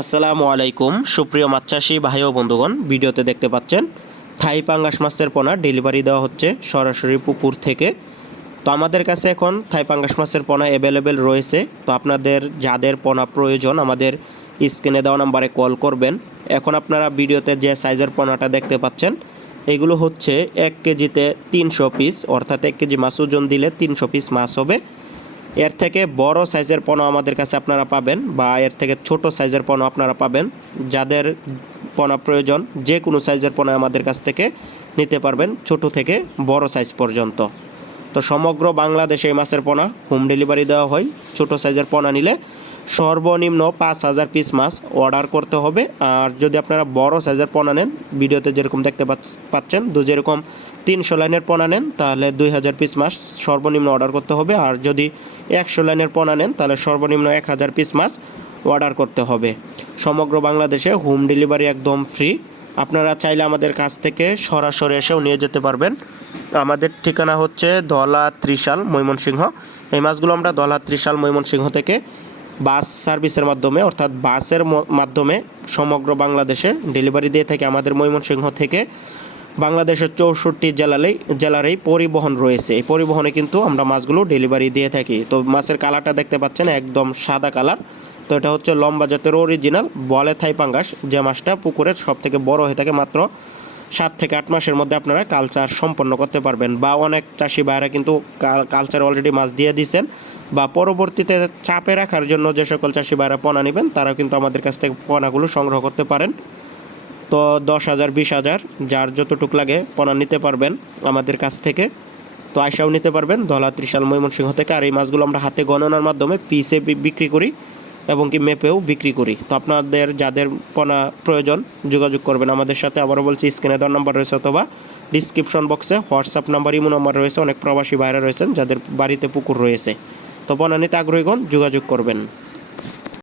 আসসালামু আলাইকুম সুপ্রিয় মাছ চাষি ভাই ও বন্ধুগণ, ভিডিওতে দেখতে পাচ্ছেন থাই পাঙ্গাস মাছের পোনা ডেলিভারি দেওয়া হচ্ছে সরাসরি পুকুর থেকে। তো আমাদের কাছে এখন থাই পাঙ্গাস মাছের পোনা অ্যাভেলেবেল রয়েছে। তো আপনাদের যাদের পোনা প্রয়োজন আমাদের স্ক্রিনে দেওয়া নাম্বারে কল করবেন। এখন আপনারা ভিডিওতে যে সাইজের পোনাটা দেখতে পাচ্ছেন এগুলো হচ্ছে 1 কেজিতে 300 পিস, অর্থাৎ 1 কেজি মাছ ওজন দিলে 300 পিস মাছ হবে। এর থেকে বড় সাইজের পোনা আমাদের কাছে আপনারা পাবেন, বা এর থেকে ছোট সাইজের পোনা আপনারা পাবেন। যাদের পোনা প্রয়োজন যে কোনো সাইজের পোনা আমাদের কাছ থেকে নিতে পারবেন, ছোট থেকে বড় সাইজ পর্যন্ত। তো সমগ্র বাংলাদেশে এই মাছের পোনা হোম ডেলিভারি দেওয়া হয়। ছোট সাইজের পোনা নিলে সর্বনিম্ন 5,000 পিস মাছ অর্ডার করতে হবে। আর যদি আপনারা বড় সাইজের পোনা নেন, ভিডিওতে যেরকম দেখতে পাচ্ছেন যেরকম 300 লাইনের পোনা নেন তাহলে 2,000 পিস মাছ সর্বনিম্ন অর্ডার করতে হবে। আর যদি 100 লাইনের পোনা নেন তাহলে সর্বনিম্ন 1,000 পিস মাছ অর্ডার করতে হবে। সমগ্র বাংলাদেশে হোম ডেলিভারি একদম ফ্রি। আপনারা চাইলে আমাদের কাছ থেকে সরাসরি এসেও নিয়ে যেতে পারবেন। আমাদের ঠিকানা হচ্ছে ধলা ত্রিশাল, ময়মনসিংহ। এই মাছগুলো আমরা ধলা ত্রিশাল, ময়মনসিংহ থেকে বাস সার্ভিসের মাধ্যমে, অর্থাৎ বাসের মাধ্যমে সমগ্র বাংলাদেশে ডেলিভারি দিয়ে থাকি। আমাদের ময়মনসিংহ থেকে বাংলাদেশের 64 জেলারেই পরিবহন রয়েছে। এই পরিবহনে কিন্তু আমরা মাছগুলো ডেলিভারি দিয়ে থাকি। তো মাছের কালারটা দেখতে পাচ্ছেন একদম সাদা কালার। তো এটা হচ্ছে লম্বা জাতের অরিজিনাল বলে থাই পাঙ্গাস, যে মাছটা পুকুরের সব থেকে বড় হয়ে থাকে। মাত্র 7 থেকে 8 মাসের মধ্যে আপনারা কালচার সম্পন্ন করতে পারবেন। বা অনেক চাষি ভাইরা কিন্তু কালচার অলরেডি মাছ দিয়ে দিয়েছেন, বা পরবর্তীতে চাপে রাখার জন্য যে সকল চাষি ভাইরা পোনা নেবেন তারা কিন্তু আমাদের কাছ থেকে পোনাগুলো সংগ্রহ করতে পারেন। তো 10,000 20,000 যার যতটুক লাগে পোনা নিতে পারবেন আমাদের কাছ থেকে। তো আয়সাও নিতে পারবেন ধলা ত্রিশাল, ময়মনসিংহ থেকে। আর এই মাছগুলো আমরা হাতে গণনার মাধ্যমে পিসে বিক্রি করি এবং কি মেপেও বিক্রি করি। তো আপনাদের যাদের পোনা প্রয়োজন যোগাযোগ করবেন আমাদের সাথে। আবারও বলছি, স্ক্রিনে দেওয়ার নাম্বার রয়েছে অথবা ডিসক্রিপশন বক্সে হোয়াটসঅ্যাপ নাম্বার, ইমো নাম্বার রয়েছে। অনেক প্রবাসী ভাইরা রয়েছেন যাদের বাড়িতে পুকুর রয়েছে। তো পোনা নিতে আগ্রহীগণ যোগাযোগ করবেন।